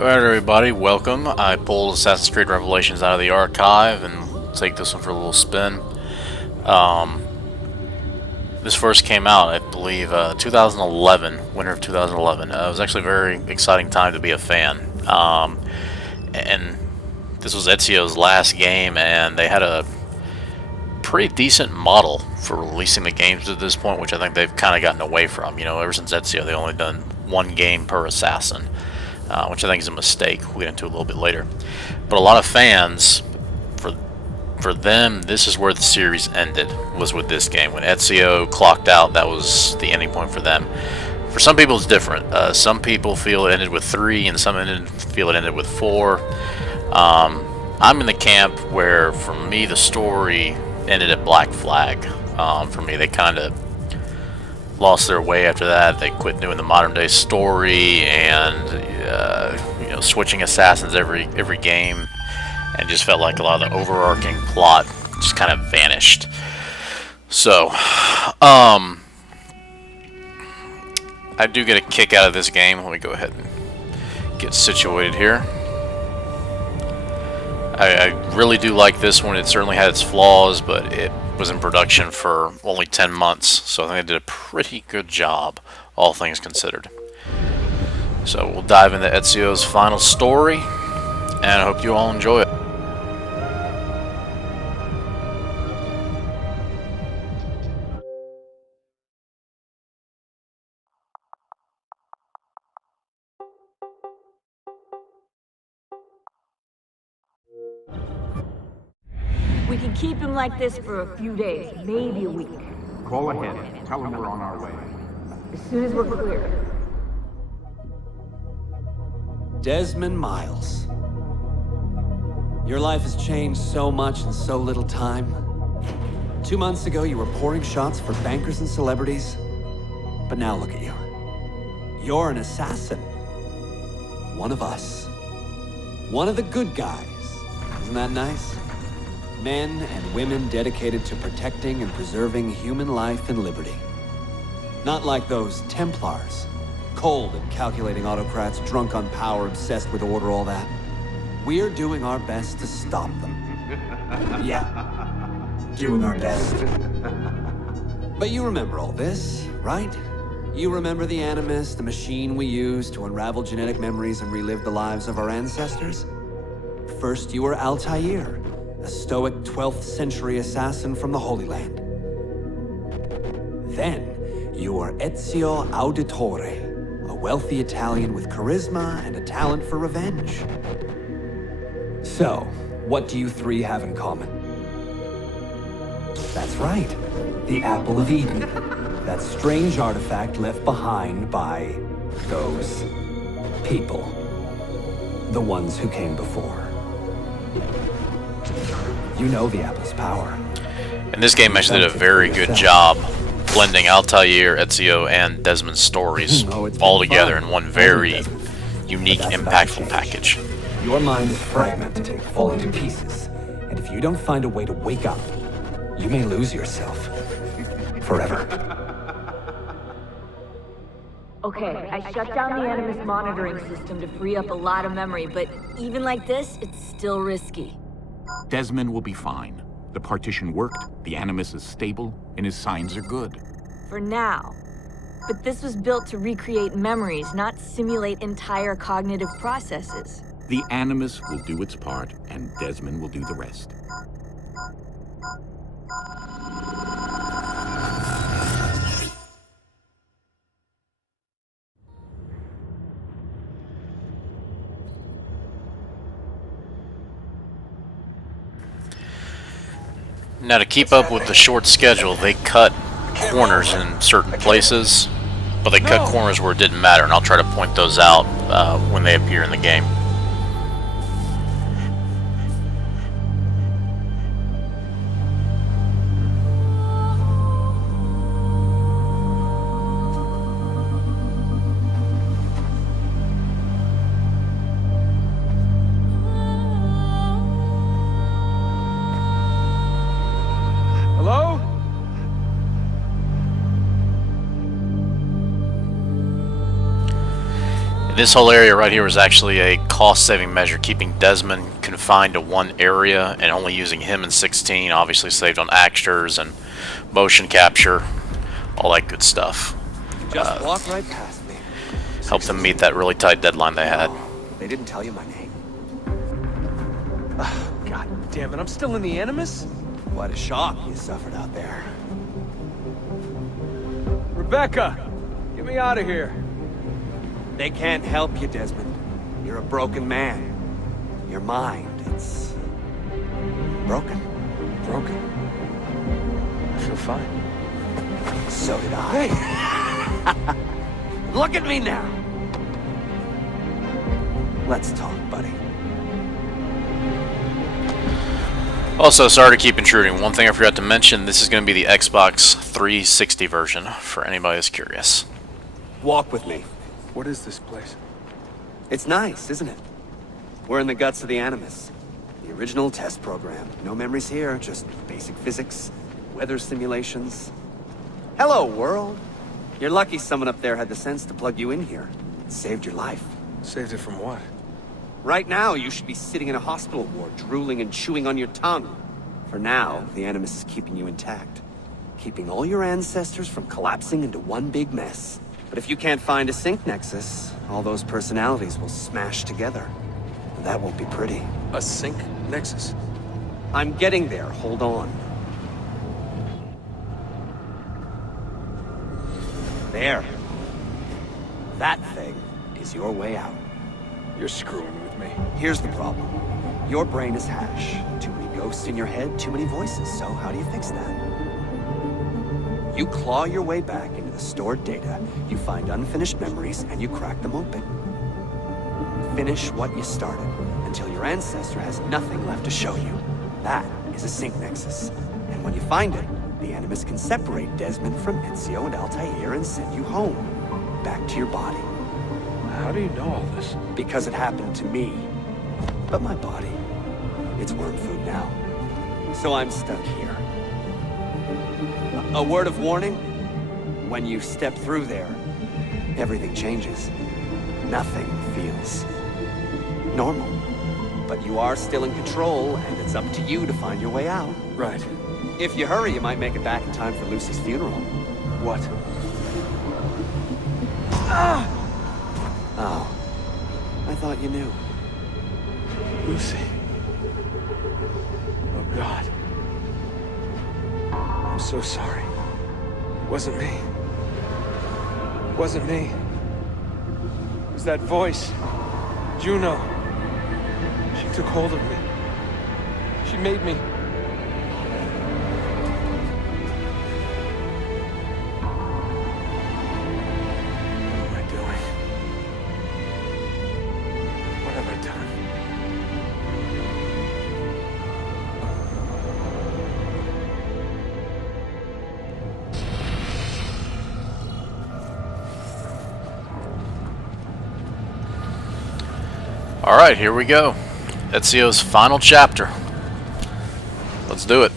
Alright everybody, welcome. I pulled Assassin's Creed Revelations out of the archive and take this one for a little spin. This first came out, I believe, 2011, winter of 2011. It was actually a very exciting time to be a fan. And this was Ezio's last game, and they had a pretty decent model for releasing the games at this point, which I think they've kind of gotten away from. You know, ever since Ezio, they've only done one game per assassin. Which I think is a mistake. We'll get into a little bit later. But a lot of fans, for them, this is where the series ended, was with this game. When Ezio clocked out, that was the ending point for them. For some people, it's different. Some people feel it ended with 3, and some feel it ended with 4. I'm in the camp where, for me, the story ended at Black Flag. For me, they kind of lost their way after that. They quit doing the modern day story and you know, switching assassins every game, and just felt like a lot of the overarching plot just kind of vanished. So I do get a kick out of this game. Let me go ahead and get situated here. I really do like this one. It certainly had its flaws, but it was in production for only 10 months, so I think they did a pretty good job, all things considered. So we'll dive into Ezio's final story, and I hope you all enjoy it. We can keep him like this for a few days, maybe a week. Call ahead. Tell him we're on our way. As soon as we're clear. Desmond Miles. Your life has changed so much in so little time. 2 months ago, you were pouring shots for bankers and celebrities. But now look at you. You're an assassin. One of us. One of the good guys. Isn't that nice? Men and women dedicated to protecting and preserving human life and liberty. Not like those Templars. Cold and calculating autocrats, drunk on power, obsessed with order, all that. We're doing our best to stop them. Yeah. Doing our best. But you remember all this, right? You remember the Animus, the machine we used to unravel genetic memories and relive the lives of our ancestors? First, you were Altair, a stoic 12th century assassin from the Holy Land. Then, you are Ezio Auditore, a wealthy Italian with charisma and a talent for revenge. So, what do you three have in common? That's right, the Apple of Eden. That strange artifact left behind by those people. The ones who came before. You know the Apple's power. And this game actually did a very good job blending Altair, Ezio, and Desmond's stories all together in one very unique, impactful package. Your mind is fragmented and falling to pieces. And if you don't find a way to wake up, you may lose yourself. Forever. Okay, I shut down the Animus monitoring system to free up a lot of memory, but even like this, it's still risky. Desmond will be fine. The partition worked, the Animus is stable, and his signs are good. For now. But this was built to recreate memories, not simulate entire cognitive processes. The Animus will do its part, and Desmond will do the rest. Now, to keep up with the short schedule, they cut corners in certain places, but they cut corners where it didn't matter, and I'll try to point those out when they appear in the game. Hello? This whole area right here was actually a cost-saving measure, keeping Desmond confined to one area and only using him and 16. Obviously saved on actors and motion capture, all that good stuff. Just walk right past me. Helped them meet that really tight deadline they had. They didn't tell you my name. God damn it, I'm still in the Animus? What a shock you suffered out there. Rebecca, get me out of here. They can't help you, Desmond. You're a broken man. Your mind, it's... broken. Broken. I feel fine. So did I. Hey! Look at me now! Let's talk, buddy. Also, sorry to keep intruding. One thing I forgot to mention, this is going to be the Xbox 360 version, for anybody that's curious. Walk with me. What is this place? It's nice, isn't it? We're in the guts of the Animus. The original test program. No memories here, just basic physics, weather simulations. Hello, world. You're lucky someone up there had the sense to plug you in here. It saved your life. Saved it from what? Right now, you should be sitting in a hospital ward, drooling and chewing on your tongue. For now, the Animus is keeping you intact. Keeping all your ancestors from collapsing into one big mess. But if you can't find a sync nexus, all those personalities will smash together. And that won't be pretty. A sync nexus? I'm getting there, hold on. There. That thing is your way out. You're screwing with me. Here's the problem. Your brain is hash. Too many ghosts in your head, too many voices. So how do you fix that? You claw your way back into the stored data, you find unfinished memories, and you crack them open. Finish what you started, until your ancestor has nothing left to show you. That is a sync nexus. And when you find it, the Animus can separate Desmond from Ezio and Altair and send you home. Back to your body. How do you know all this? Because it happened to me. But my body, it's worm food now. So I'm stuck here. A word of warning? When you step through there, everything changes. Nothing feels normal. But you are still in control, and it's up to you to find your way out. Right. If you hurry, you might make it back in time for Lucy's funeral. What? Oh. I thought you knew. Lucy. Oh, God. I'm so sorry. It wasn't me. It wasn't me. It was that voice. Juno. She took hold of me. She made me... What am I doing? What have I done? Alright, here we go. Ezio's final chapter. Let's do it.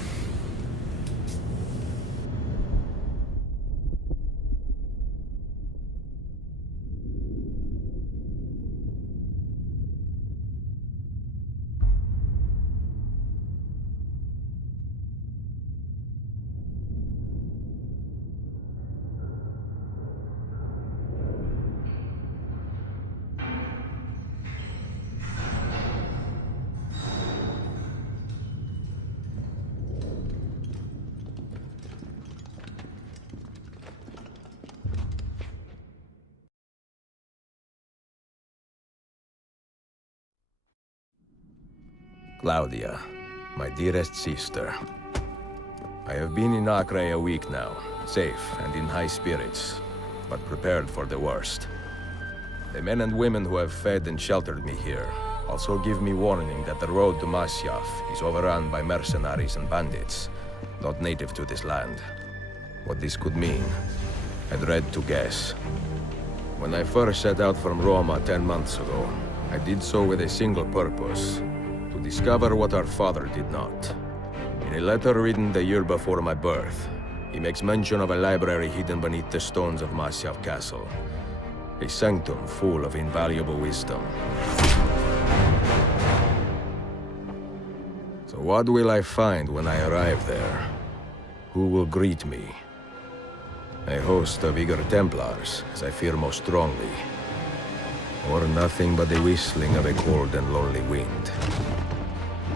Claudia, my dearest sister. I have been in Acre a week now, safe and in high spirits, but prepared for the worst. The men and women who have fed and sheltered me here also give me warning that the road to Masyaf is overrun by mercenaries and bandits, not native to this land. What this could mean, I dread to guess. When I first set out from Roma 10 months ago, I did so with a single purpose: to discover what our father did not. In a letter written the year before my birth, he makes mention of a library hidden beneath the stones of Masyaf Castle. A sanctum full of invaluable wisdom. So what will I find when I arrive there? Who will greet me? A host of eager Templars, as I fear most strongly. Or nothing but the whistling of a cold and lonely wind.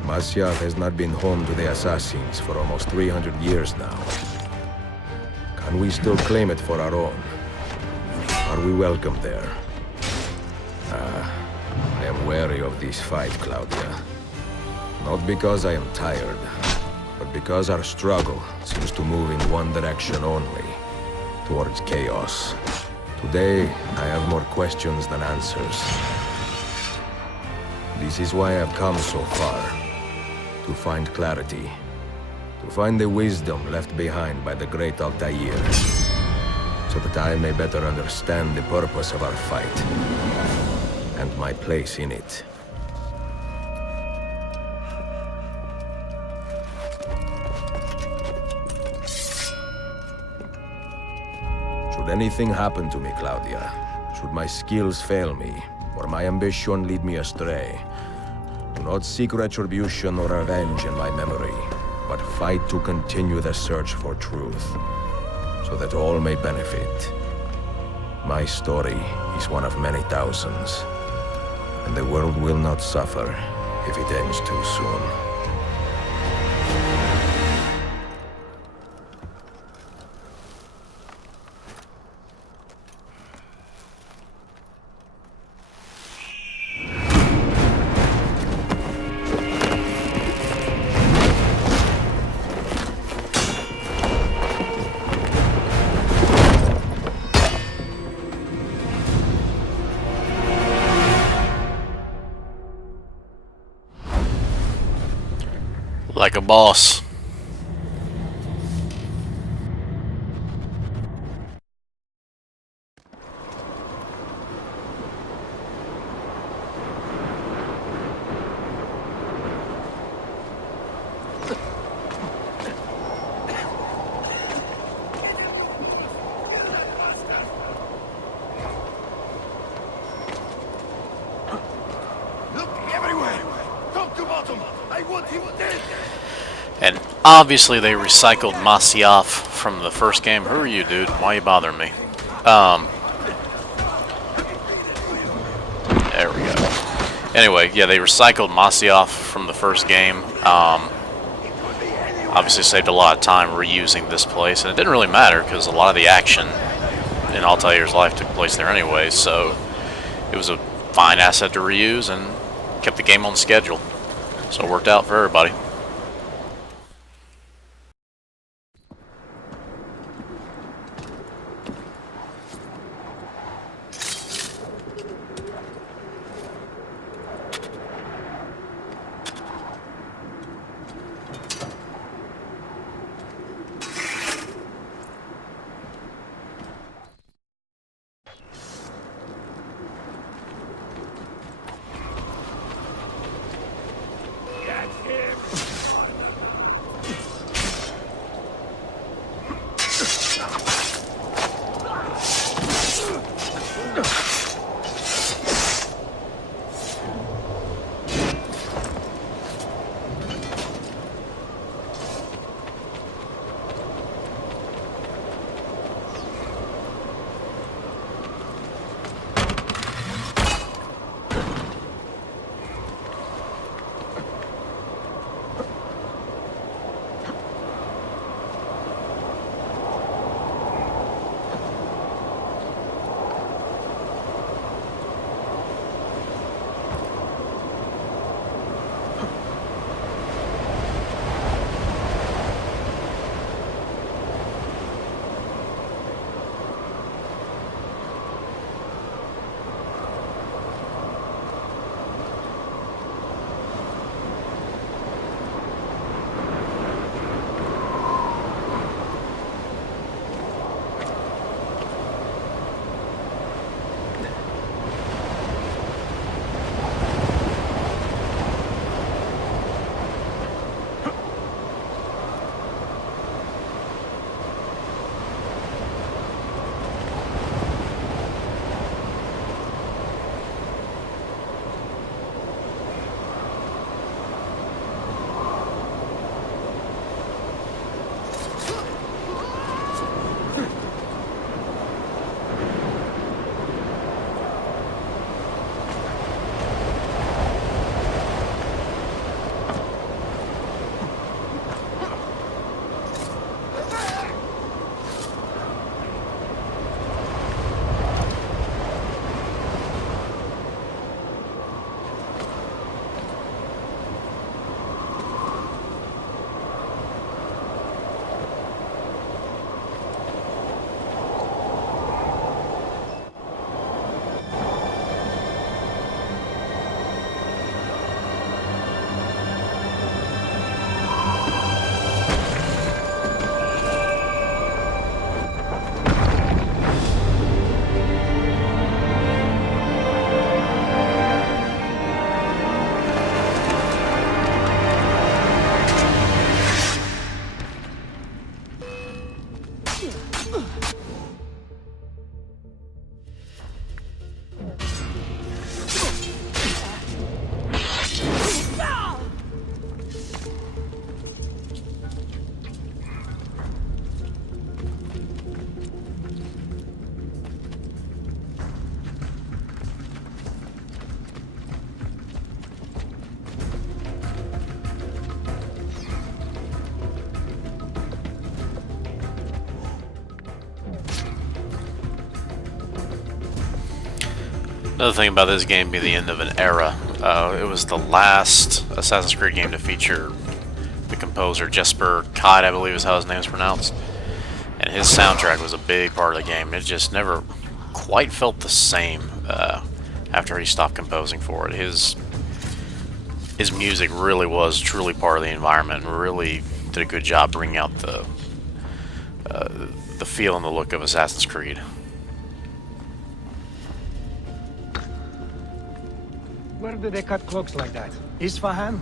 Masyaf has not been home to the Assassins for almost 300 years now. Can we still claim it for our own? Are we welcome there? I am wary of this fight, Claudia. Not because I am tired, but because our struggle seems to move in one direction only, towards chaos. Today, I have more questions than answers. This is why I've come so far. To find clarity. To find the wisdom left behind by the great Altair. So that I may better understand the purpose of our fight. And my place in it. Should anything happen to me, Claudia, should my skills fail me, or my ambition lead me astray, do not seek retribution or revenge in my memory, but fight to continue the search for truth, so that all may benefit. My story is one of many thousands, and the world will not suffer if it ends too soon. Like a boss. Look everywhere! Top to bottom! I want him dead! And obviously they recycled Masyaf from the first game. Who are you, dude? Why are you bothering me? There we go. Anyway, yeah, they recycled Masyaf from the first game. Obviously saved a lot of time reusing this place, and it didn't really matter because a lot of the action in Altair's life took place there anyway, so it was a fine asset to reuse and kept the game on schedule. So it worked out for everybody. Another thing about this game being the end of an era. It was the last Assassin's Creed game to feature the composer Jesper Kyd, I believe is how his name's pronounced. And his soundtrack was a big part of the game. It just never quite felt the same after he stopped composing for it. His music really was truly part of the environment and really did a good job bringing out the feel and the look of Assassin's Creed. Where do they cut cloaks like that? Isfahan?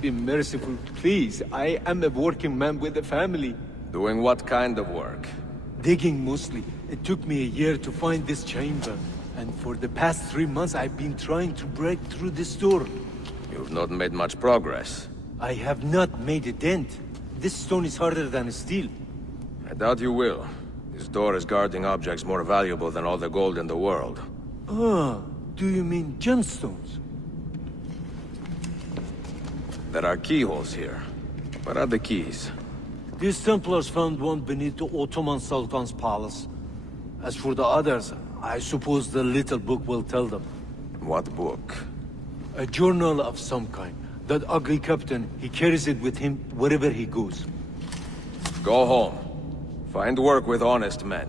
Be merciful, please. I am a working man with a family. Doing what kind of work? Digging mostly. It took me a year to find this chamber. And for the past 3 months, I've been trying to break through this door. You've not made much progress. I have not made a dent. This stone is harder than steel. I doubt you will. This door is guarding objects more valuable than all the gold in the world. Ah, do you mean gemstones? There are keyholes here. What are the keys? These Templars found one beneath the Ottoman Sultan's palace. As for the others, I suppose the little book will tell them. What book? A journal of some kind. That ugly captain, he carries it with him wherever he goes. Go home. Find work with honest men.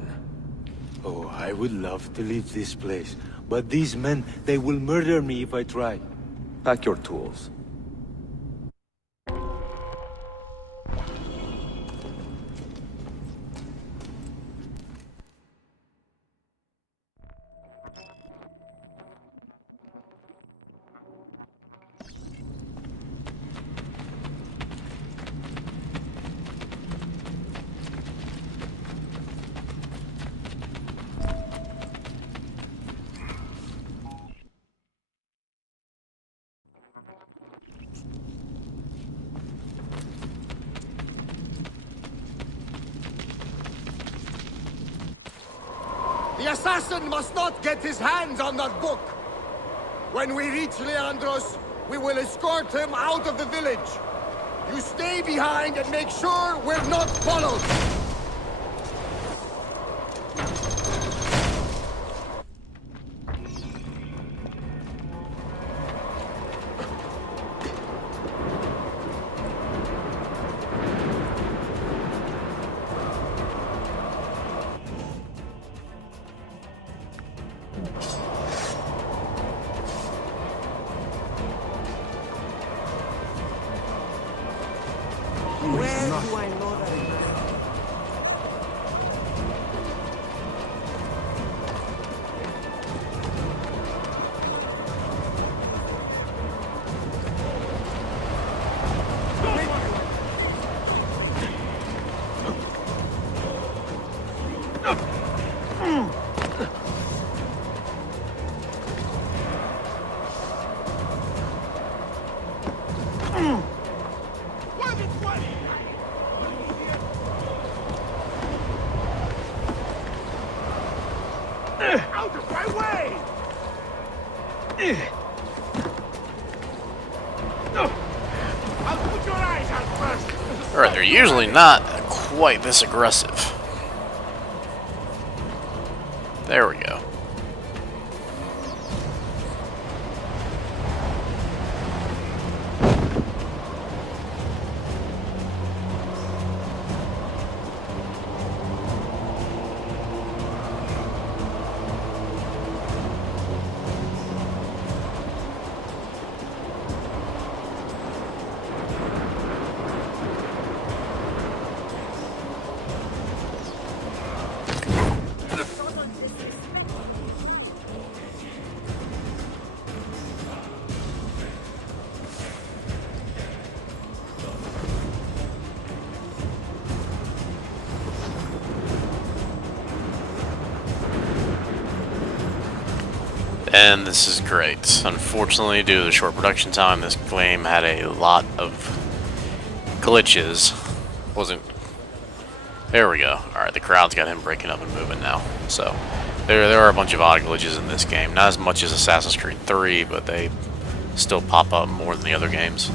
Oh, I would love to leave this place. But these men, they will murder me if I try. Pack your tools. The assassin must not get his hands on that book. When we reach Leandros, we will escort him out of the village. You stay behind and make sure we're not followed. Where do I know that? Out of my way! I'll put your eyes out first. Alright, they're usually not quite this aggressive. There we go. And this is great. Unfortunately, due to the short production time, this game had a lot of glitches. Wasn't There we go. Alright, the crowd's got him breaking up and moving now. So, there are a bunch of odd glitches in this game. Not as much as Assassin's Creed 3, but they still pop up more than the other games.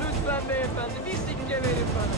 Lütfen beyefendi, bir sikke verin bana.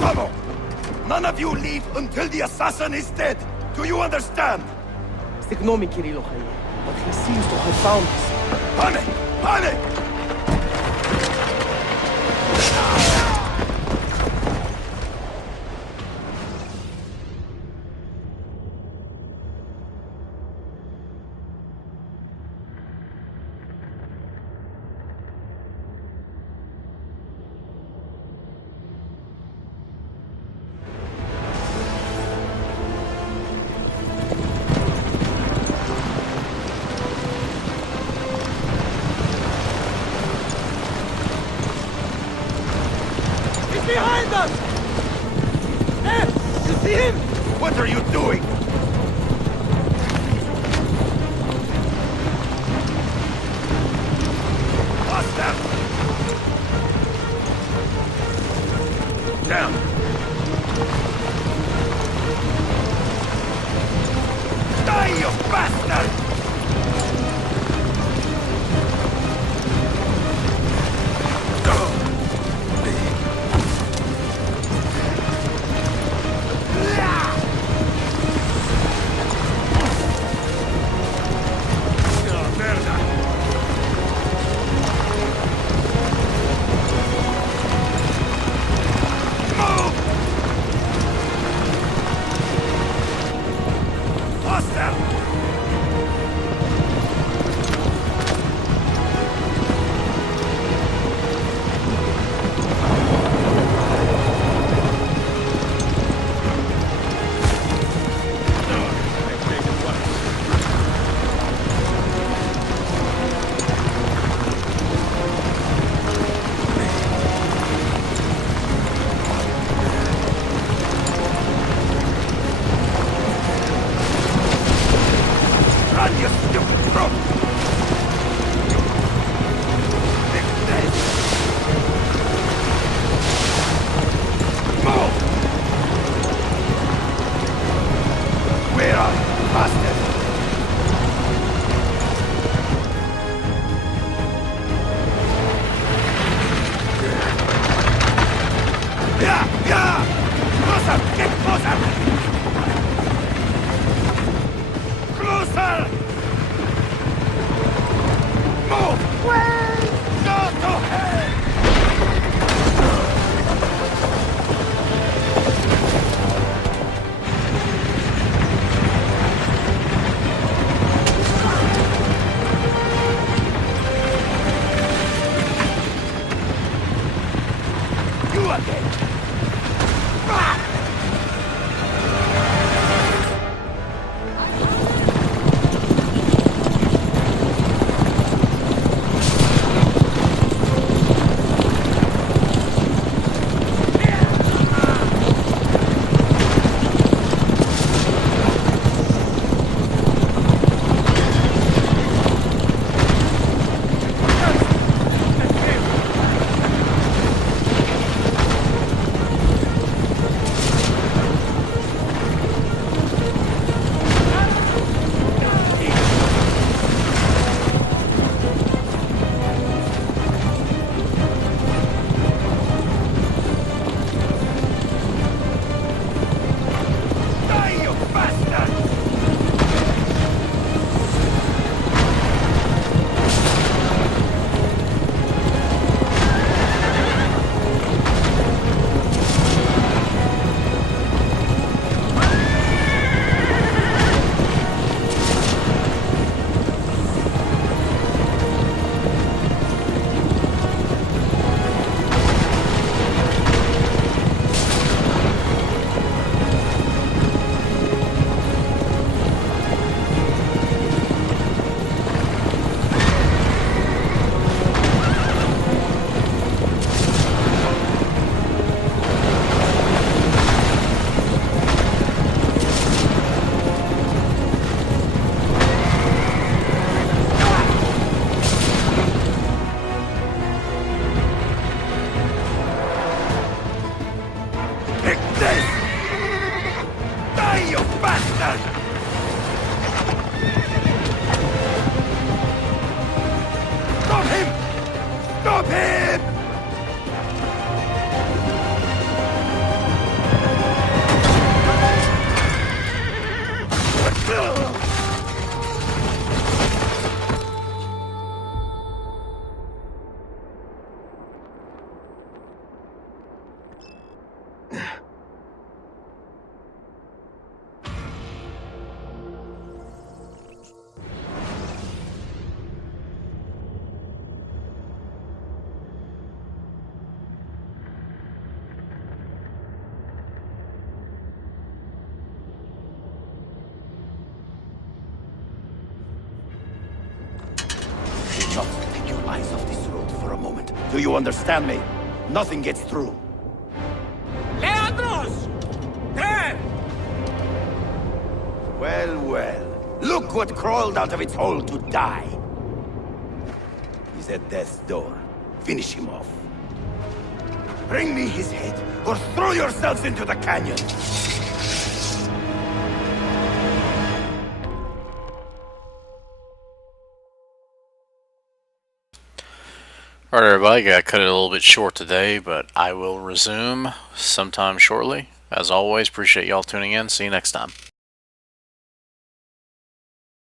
Bravo! None of you leave until the assassin is dead. Do you understand? Ignore me, Kirilo, but he seems to have found us. Panic! Panic! Behind us! There! You see him? What are you doing? Faster! Down! Die, you bastard! this! Die, you bastard! Stop him! Stop him! Do not take your eyes off this road for a moment. Do you understand me? Nothing gets through. Leandros! There! Well, well. Look what crawled out of its hole to die. He's at death's door. Finish him off. Bring me his head, or throw yourselves into the canyon! Alright everybody, got cut it a little bit short today, but I will resume sometime shortly. As always, appreciate y'all tuning in. See you next time.